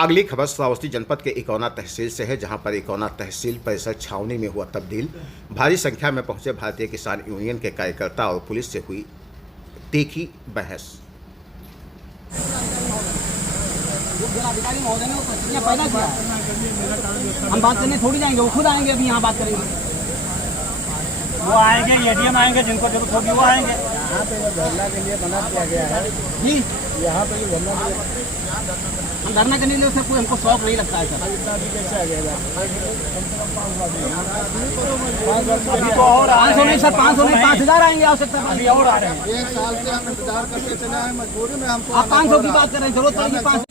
अगली खबर श्रावस्ती जनपद के इकौना तहसील से है, जहां पर इकौना तहसील परिसर छावनी में हुआ तब्दील। भारी संख्या में पहुंचे भारतीय किसान यूनियन के कार्यकर्ता और पुलिस से हुई तीखी बहस। हम बात करने थोड़ी जाएंगे, वो खुद आएंगे, अभी यहाँ बात करेंगे। वो आएंगे, एडीएम आएंगे, जिनको जरूरत होगी वो आएंगे। यहाँ पे धरना के लिए बना दिया गया है जी, यहाँ पे धरना हम धरना करने के लिए कोई हमको शौक नहीं लगता है सर। इतना भी कैसे आ गया? अभी तो और 500 नहीं सर, 500 नहीं, 5000 आएंगे आवश्यकता। अभी और आ रहे हैं। 1 साल से हम इंतजार करके चले हैं, मजबूरी में हमको आप 500 की बात कर रहे हैं, जरूरत पड़ेगी 500।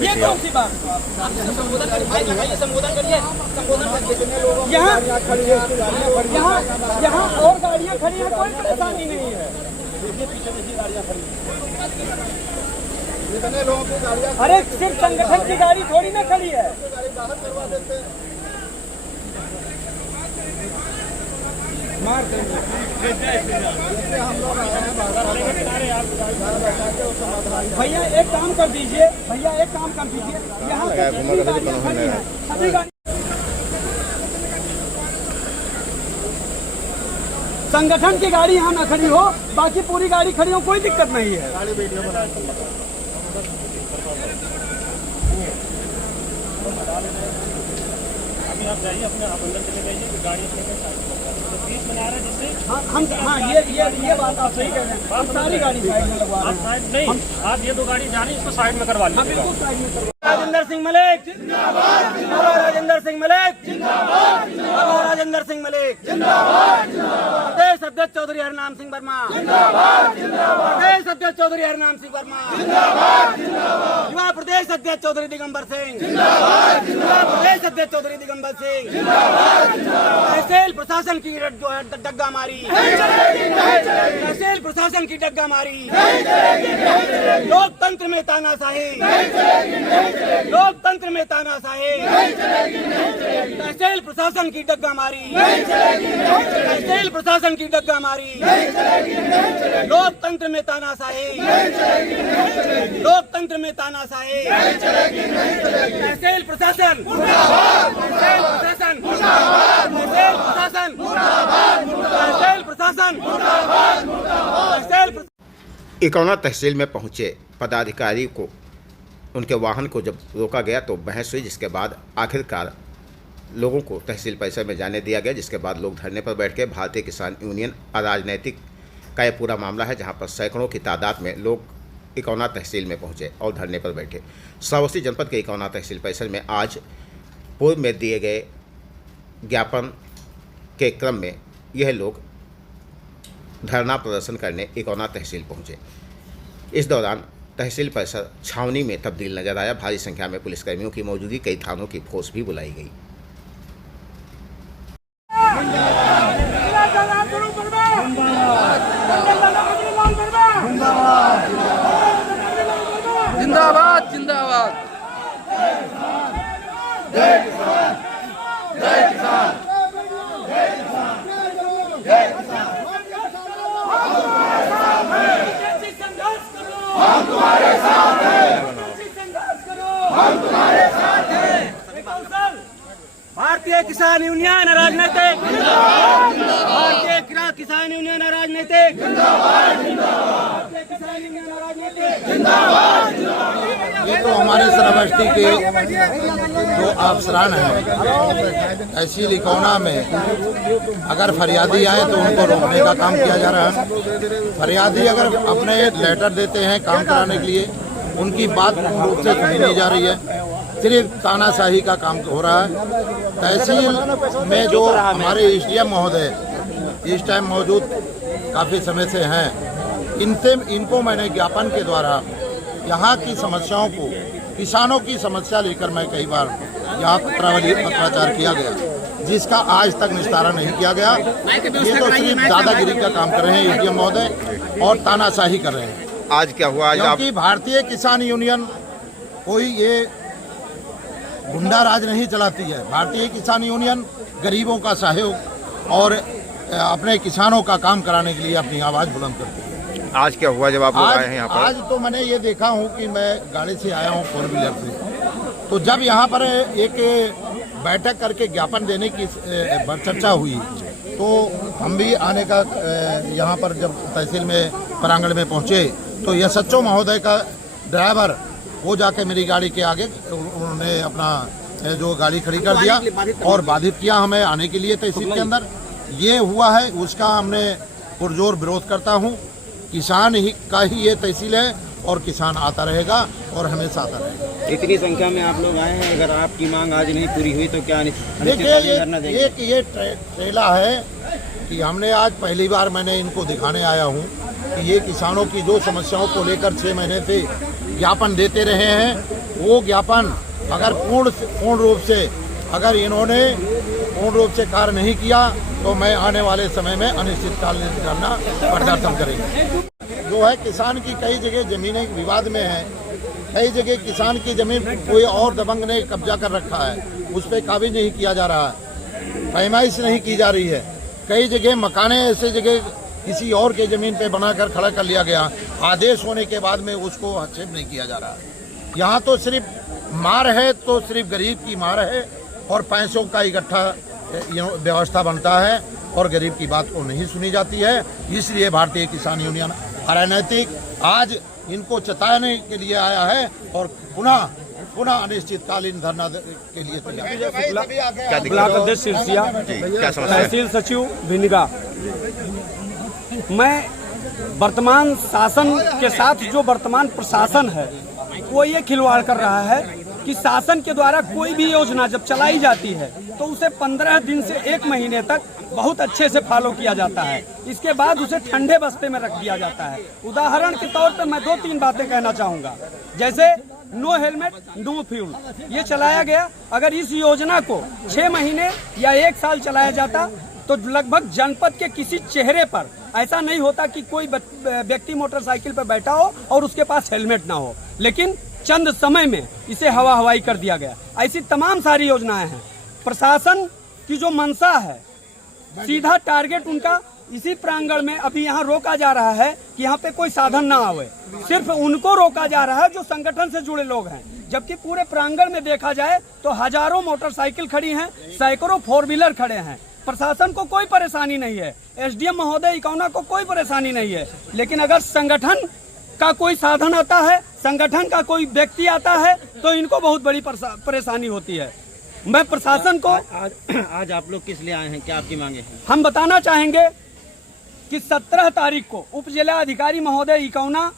ये कौन सी बात? संबोधन करिए। यहाँ और गाड़ियाँ खड़ी हैं, कोई परेशानी नहीं है। जितने लोगों की गाड़ियाँ अरे सिर्फ संगठन की गाड़ी थोड़ी ना खड़ी है। करवा देते हैं। भैया एक काम कर दीजिए, यहाँ सभी गाड़ी संगठन की गाड़ी यहाँ ना खड़ी हो, बाकी पूरी गाड़ी खड़ी हो, कोई दिक्कत नहीं है। अभी आप जाइए, अपने आप अंदर चले जाइए, गाड़ी फीस बना रहे हैं जिससे हाँ ये बात आप सही कह रहे हैं। हम सारी गाड़ी साइड में लगवा रहे हैं। साइड नहीं, आप ये 2 गाड़ी जा रही है, इसको साइड में करवा लीजिए। बिल्कुल साइड में करवा। राजेंद्र सिंह मलिक जिंदाबाद, राजेंद्र सिंह मलिक जिंदाबाद, राजेंद्र सिंह मलिक जिंदाबाद, प्रदेश अध्यक्ष चौधरी हरनाम सिंह वर्मा जिंदाबाद, प्रदेश अध्यक्ष चौधरी हरनाम सिंह वर्मा जिंदाबाद, युवा प्रदेश अध्यक्ष चौधरी दिगंबर सिंह जिंदाबाद, प्रदेश अध्यक्ष चौधरी दिगंबर सिंह जिंदाबाद, तहसील प्रशासन की डग्गा मारी, तहसील प्रशासन की डग्गा मारी, लोकतंत्र में तानाशाही, लोकतंत्र में तानाशाही, तहसील प्रशासन की डग्गा मारी, तहसील प्रशासन की डग्गा मारी, लोकतंत्र में तानाशाही, लोकतंत्र में तानाशाही, तहसील प्रशासन, तहसील प्रशासन, तहसील प्रशासन, तहसील प्रशासन, तहसील। इकौना तहसील में पहुंचे पदाधिकारी को उनके वाहन को जब रोका गया तो बहस हुई, जिसके बाद आखिरकार लोगों को तहसील परिसर में जाने दिया गया, जिसके बाद लोग धरने पर बैठ गए। भारतीय किसान यूनियन अराजनैतिक का यह पूरा मामला है, जहां पर सैकड़ों की तादाद में लोग इकौना तहसील में पहुंचे और धरने पर बैठे। श्रावस्ती जनपद के इकौना तहसील परिसर में आज पूर्व में दिए गए ज्ञापन के क्रम में यह लोग धरना प्रदर्शन करने इकौना तहसील पहुंचे। इस दौरान तहसील परिसर छावनी में तब्दील नजर आया। भारी संख्या में पुलिसकर्मियों की मौजूदगी, कई थानों की फोर्स भी बुलाई गई। जिंदाबाद जिंदाबाद, जय किसान, जय किसान, जय किसान, जय किसान। हम तुम्हारे साथ हैं, हम तुम्हारे साथ हैं। भारतीय किसान यूनियन राजनीतिक, भारतीय किसान यूनियन राजनीतिक, भारतीय किसान यूनियन राजनीतिक। ये तो हमारे श्रावस्ती के जो अफसरान हैं तहसील इकौना में, अगर फरियादी आए तो उनको रोकने का काम किया जा रहा है। फरियादी अगर अपने लेटर देते हैं काम कराने के लिए, उनकी बात पूर्ण रूप से सुनी नहीं जा रही है, सिर्फ तानाशाही का काम हो रहा है। तहसील में जो हमारे एसडीएम महोदय इस टाइम मौजूद काफ़ी समय से हैं, इनको मैंने ज्ञापन के द्वारा यहाँ की समस्याओं को, किसानों की समस्या लेकर मैं कई बार यहाँ पत्राचार किया गया, जिसका आज तक निस्तारण नहीं किया गया। ये तो सिर्फ दादागिरी का काम कर रहे हैं एसडीएम महोदय और तानाशाही कर रहे हैं। आज क्या हुआ? आज क्योंकि भारतीय किसान यूनियन कोई ये गुंडा राज नहीं चलाती है। भारतीय किसान यूनियन गरीबों का सहयोग और अपने किसानों का काम कराने के लिए अपनी आवाज़ बुलंद करती है। आज क्या हुआ जब आप लोग आए हैं यहाँ पर? आज तो मैंने ये देखा हूँ कि मैं गाड़ी से आया हूँ 4 व्हीलर से, तो जब यहाँ पर एक बैठक करके ज्ञापन देने की चर्चा हुई तो हम भी आने का यहाँ पर जब तहसील में प्रांगण में पहुँचे तो SHO महोदय का ड्राइवर वो जाके मेरी गाड़ी के आगे उन्होंने अपना जो गाड़ी खड़ी कर दिया और बाधित किया हमें आने के लिए तहसील के अंदर। ये हुआ है, उसका हमने पुरजोर विरोध करता हूँ। किसान ही का ही ये तहसील है और किसान आता रहेगा और हमेशा आता रहेगा। इतनी संख्या में आप लोग आए हैं, अगर आपकी मांग आज नहीं पूरी हुई तो क्या देखिए ये ट्रेला है कि हमने आज पहली बार मैंने इनको दिखाने आया हूँ कि ये किसानों की जो समस्याओं को लेकर 6 महीने से ज्ञापन देते रहे हैं, वो ज्ञापन अगर पूर्ण रूप से अगर इन्होंने पूर्ण रूप से कार्य नहीं किया तो मैं आने वाले समय में अनिश्चितकालीन धरना प्रदर्शन करेंगे। जो है किसान की कई जगह जमीनें विवाद में है, कई जगह किसान की जमीन कोई और दबंग ने कब्जा कर रखा है, उस पर काबिज नहीं किया जा रहा है, पैमाइश नहीं की जा रही है। कई जगह मकाने ऐसे जगह किसी और के जमीन पे बनाकर खड़ा कर लिया गया, आदेश होने के बाद में उसको हस्तक्षेप नहीं किया जा रहा है। यहाँ तो सिर्फ मार है तो सिर्फ गरीब की मार है और पैसों का इकट्ठा व्यवस्था बनता है और गरीब की बात को नहीं सुनी जाती है। इसलिए भारतीय किसान यूनियन अराजनैतिक आज इनको चेताने के लिए आया है और पुनः अनिश्चितकालीन धरना के लिए तैयार। ब्लॉक अध्यक्ष सिरसिया, तहसील सचिव भिंडगा। मैं वर्तमान शासन के साथ जो वर्तमान प्रशासन है वो ये खिलवाड़ कर रहा है कि शासन के द्वारा कोई भी योजना जब चलाई जाती है तो उसे 15 दिन से 1 महीने तक बहुत अच्छे से फॉलो किया जाता है, इसके बाद उसे ठंडे बस्ते में रख दिया जाता है। उदाहरण के तौर पर मैं 2-3 बातें कहना चाहूँगा, जैसे नो हेलमेट नो फ्यूल ये चलाया गया। अगर इस योजना को 6 महीने या 1 साल चलाया जाता तो लगभग जनपद के किसी चेहरे पर ऐसा नहीं होता कि कोई व्यक्ति मोटरसाइकिल पर बैठा हो और उसके पास हेलमेट ना हो, लेकिन चंद समय में इसे हवा हवाई कर दिया गया। ऐसी तमाम सारी योजनाएं हैं। प्रशासन की जो मंशा है, सीधा टारगेट उनका इसी प्रांगण में अभी यहाँ रोका जा रहा है कि यहाँ पे कोई साधन ना आवे, सिर्फ उनको रोका जा रहा है जो संगठन से जुड़े लोग हैं। जबकि पूरे प्रांगण में देखा जाए तो हजारों मोटरसाइकिल खड़ी हैं, सैकड़ों 4 व्हीलर खड़े हैं। प्रशासन को कोई परेशानी नहीं है, SDM महोदय इकौना को कोई परेशानी नहीं है, लेकिन अगर संगठन का कोई साधन आता है, संगठन का कोई व्यक्ति आता है तो इनको बहुत बड़ी परेशानी होती है। मैं प्रशासन को आज आप लोग किस लिए आए हैं, क्या आपकी मांगे हैं? हम बताना चाहेंगे कि 17 तारीख को उप जिला अधिकारी महोदय इकौना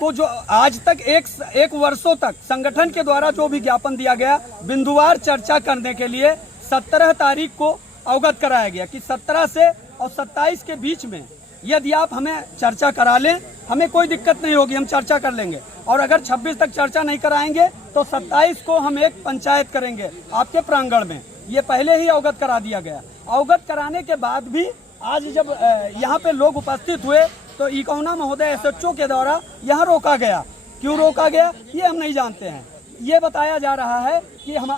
को जो आज तक एक वर्षों तक संगठन के द्वारा जो भी ज्ञापन दिया गया, बिंदुवार चर्चा करने के लिए 17 तारीख को अवगत कराया गया कि 17 से और 27 के बीच में यदि आप हमें चर्चा करा लें, हमें कोई दिक्कत नहीं होगी, हम चर्चा कर लेंगे। और अगर 26 तक चर्चा नहीं कराएंगे तो 27 को हम एक पंचायत करेंगे आपके प्रांगण में। ये पहले ही अवगत करा दिया गया। अवगत कराने के बाद भी आज जब यहाँ पे लोग उपस्थित हुए तो इकौना महोदय SHO के द्वारा यहाँ रोका गया। क्यों रोका गया ये हम नहीं जानते हैं। ये बताया जा रहा है कि हम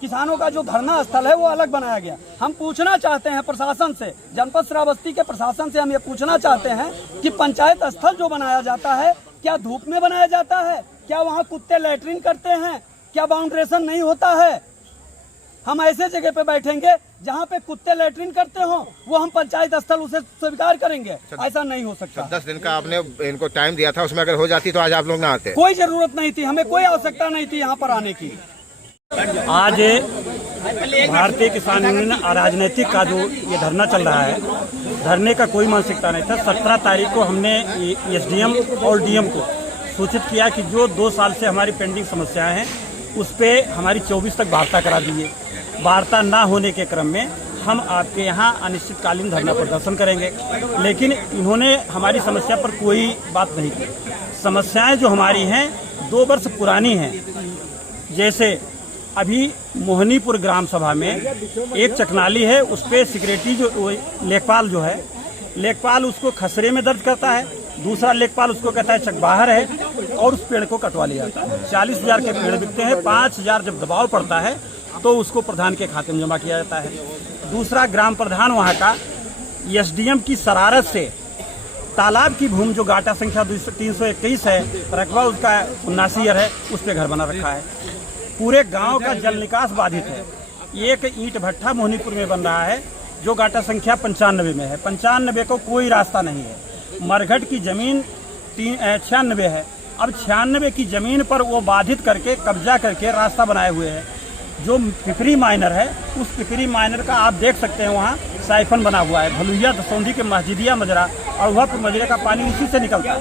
किसानों का जो धरना स्थल है वो अलग बनाया गया। हम पूछना चाहते हैं प्रशासन से, जनपद श्रावस्ती के प्रशासन से हम ये पूछना चाहते हैं कि पंचायत स्थल जो बनाया जाता है क्या धूप में बनाया जाता है? क्या वहाँ कुत्ते लैट्रिन करते हैं? क्या बाउंड्रेशन नहीं होता है? हम ऐसे जगह पे बैठेंगे जहाँ पे कुत्ते लैट्रिन करते हो, वो हम पंचायत स्थल उसे स्वीकार करेंगे? ऐसा नहीं हो सकता। 10 दिन का आपने इनको टाइम दिया था, उसमें अगर हो जाती तो आज आप लोग ना आते। कोई जरूरत नहीं थी, हमें कोई आवश्यकता नहीं थी यहाँ पर आने की। आज भारतीय किसान यूनियन अराजनैतिक का जो ये धरना चल रहा है, धरने का कोई मानसिकता नहीं था। 17 तारीख को हमने SDM और DM को सूचित किया कि जो 2 साल से हमारी पेंडिंग समस्याएं हैं उस पर हमारी 24 तक वार्ता करा दीजिए। वार्ता ना होने के क्रम में हम आपके यहाँ अनिश्चितकालीन धरना प्रदर्शन करेंगे, लेकिन इन्होंने हमारी समस्या पर कोई बात नहीं की। समस्याएं जो हमारी हैं 2 वर्ष पुरानी हैं। जैसे अभी मोहनीपुर ग्राम सभा में एक चकनाली है, उस पर सिक्योरिटी जो लेखपाल जो है, लेखपाल उसको खसरे में दर्ज करता है, दूसरा लेखपाल उसको कहता है चकबाहर है और उस पेड़ को कटवा लिया जाता है। 40,000 के पेड़ बिकते हैं, 5,000 जब दबाव पड़ता है तो उसको प्रधान के खाते में जमा किया जाता है। दूसरा ग्राम प्रधान वहाँ का SDM की शरारत से तालाब की भूमि जो गाटा संख्या 321 है, रकबा उसका 79 है, उस पर घर बना रखा है। पूरे गांव का जल निकास बाधित है। एक ईंट भट्ठा मोहनीपुर में बन रहा है जो गाटा संख्या 95 में है। 95 को कोई रास्ता नहीं है। मरघट की जमीन 96 है। अब 96 की जमीन पर वो बाधित करके कब्जा करके रास्ता बनाए हुए हैं। जो पिपरी माइनर है, उस पिपरी माइनर का आप देख सकते हैं, वहाँ साइफन बना हुआ है। भलुइया दसौंधी के मस्जिदिया मजरा और वह मजरे का पानी उसी से निकलता है।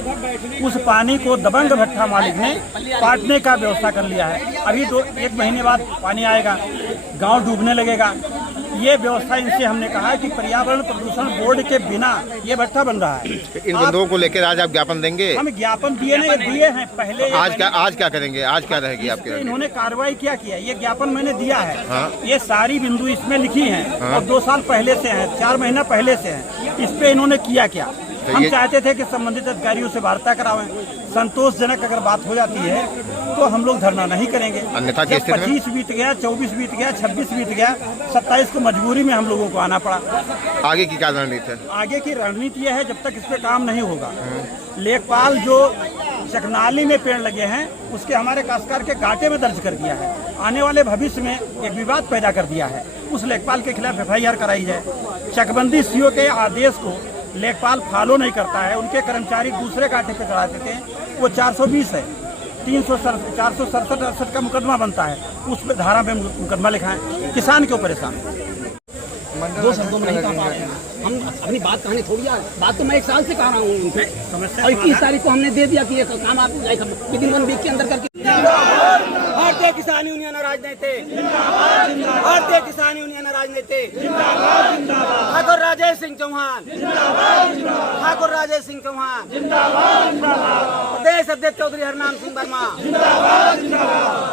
उस पानी को दबंग भट्ठा मालिक ने काटने का व्यवस्था कर लिया है। अभी 1 महीने बाद पानी आएगा, गांव डूबने लगेगा। ये व्यवस्था इनसे हमने कहा है कि पर्यावरण प्रदूषण बोर्ड के बिना ये भट्ठा बन रहा है। इन बंदों को लेकर आज आप ज्ञापन देंगे? हम ज्ञापन दिए हैं पहले। आज क्या करेंगे? आज क्या रहेगी आपकी? इन्होंने कार्रवाई क्या किया, ये ज्ञापन मैंने दिया है। हाँ। ये सारी बिंदु इसमें लिखी हैं। हाँ। और 2 साल पहले से हैं, 4 महीना पहले से हैं। इस पे इन्होंने किया क्या? हम चाहते थे कि संबंधित अधिकारियों से वार्ता करावें। संतोषजनक अगर बात हो जाती है तो हम लोग धरना नहीं करेंगे। अन्यथा 25 बीत गया, 24 बीत गया, 26 बीत गया, 27 को मजबूरी में हम लोगों को आना पड़ा। आगे की क्या रणनीति है? आगे की रणनीति यह है, जब तक इस पे काम नहीं होगा, लेखपाल जो चकनाली में पेड़ लगे हैं उसके हमारे काश्तकार के गाटे में दर्ज कर दिया है। आने वाले भविष्य में एक विवाद पैदा कर दिया है। उस लेखपाल के खिलाफ FIR कराई जाए। चकबंदी CO के आदेश को लेखपाल फॉलो नहीं करता है। उनके कर्मचारी दूसरे कांटे पे चढ़ा देते हैं। वो 420 है, 467 का मुकदमा बनता है, उस पर धारा में मुकदमा लिखाएं। किसान क्यों परेशान? 2 शब्दों में नहीं कह पा रहे हैं हम। अपनी बात कहनी थोड़ी है, बात तो मैं 1 साल से कह रहा हूँ उनसे। और 21 तारीख को हमने दे दिया कि ये काम आप विदिन 1 वीक के अंदर करके। भारतीय किसान यूनियन राजनीति, भारतीय किसान यूनियन राजनीति, ठाकुर राजेश सिंह चौहान, ठाकुर राजेश सिंह चौहान, प्रदेश अध्यक्ष चौधरी हरनाम सिंह वर्मा।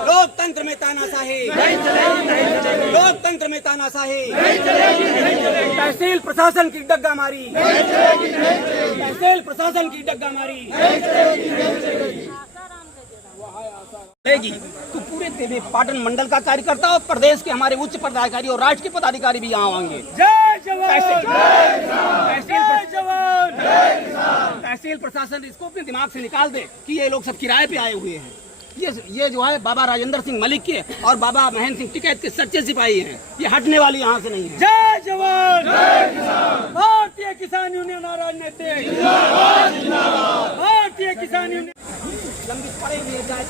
लोकतंत्र में तानाशाही, लोकतंत्र में तानाशाही, तहसील प्रशासन की डग्गा मारी, तहसील प्रशासन की डग्गा मारी तो पूरे पाटन मंडल का कार्यकर्ता और प्रदेश के हमारे उच्च पदाधिकारी और राष्ट्रीय पदाधिकारी भी यहाँ आएंगे। जय जवान, तहसील प्रशासन इसको अपने दिमाग से निकाल दे कि ये लोग सब किराए पे आए हुए हैं। ये जो है बाबा राजेंद्र सिंह मलिक के और बाबा महेंद्र सिंह टिकैत के सच्चे सिपाही हैं। ये हटने वाली यहाँ से नहीं है। जय जवान, भारतीय किसान यूनियन राजनीति, भारतीय किसान यूनियन लंबित पड़े हुए जाए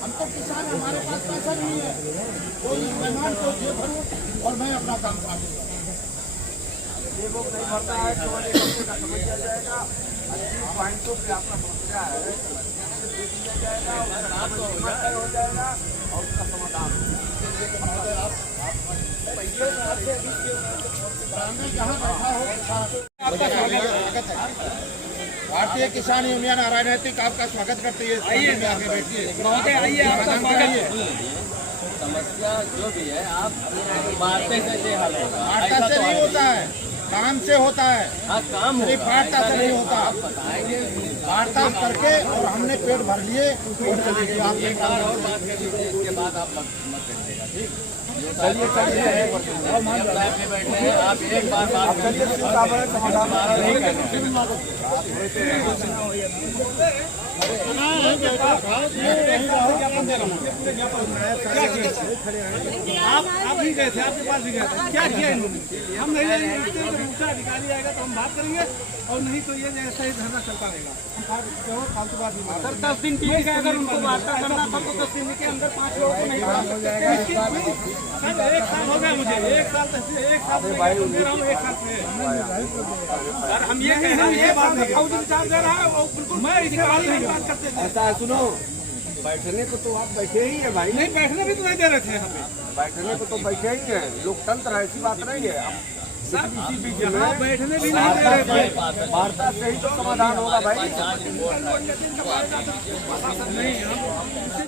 हमको किसान हमारे पास पैसा नहीं है, कोई मेहमान को जे भरूं और मैं अपना काम करूंगा। ये वो नहीं भरता है तो का समझ आ जाएगा। पॉइंटों पे आपका समस्या है, दे दिया जाएगा, उसका हो जाएगा और उसका समाधान जहाँ बैठा हो। भारतीय किसान यूनियन राजनीतिक आपका स्वागत करते हैं। आइए आगे बैठिए, आइए आपका स्वागत है। समस्या जो भी है आप वार्ता से हल होगा। वार्ता से नहीं होता है, काम से होता है। हाँ, काम सिर्फ वार्ता से नहीं होता। आप बताएंगे, वार्ता करके और हमने पेट भर लिए और चले गए। आप एक बार और बात कर लीजिए, इसके बाद आप मत करिएगा। ठीक, चलिए चलिए बैठे हैं आप, एक बार बात कर लीजिए, नहीं करेंगे। आप भी गए थे, आपके पास भी गए थे, क्या किया इन्होंने? हम नहीं ऊंचा अधिकारी आएगा तो हम बात करेंगे, और नहीं तो ये ऐसा ही धरना चलता रहेगा। फालतू बात नहीं। सर 10 दिन ठीक है, अगर उनको वार्ता करना था तो 10 दिन के अंदर 5 लोगों को नहीं हो जाएगा। 1 साल हो गया मुझे, 1 साल से 1 साल दे रहा हूँ, 1 साल से। सर हम ये कह रहे हैं, ये बात फौजी विचार दे रहा है, वो बिल्कुल मैं इस बात नहीं बात करते थे। ऐसा है, सुनो, बैठने को तो आप बैठे ही है भाई, नहीं बैठने भी तो नहीं दे रहे थे यहाँ पे। बैठने को तो बैठे ही है, लोकतंत्र है, ऐसी बात नहीं है। अब इसी बीच में यहाँ बैठने भी नहीं दे रहे थे। वार्ता से ही तो समाधान होगा भाई। नहीं हम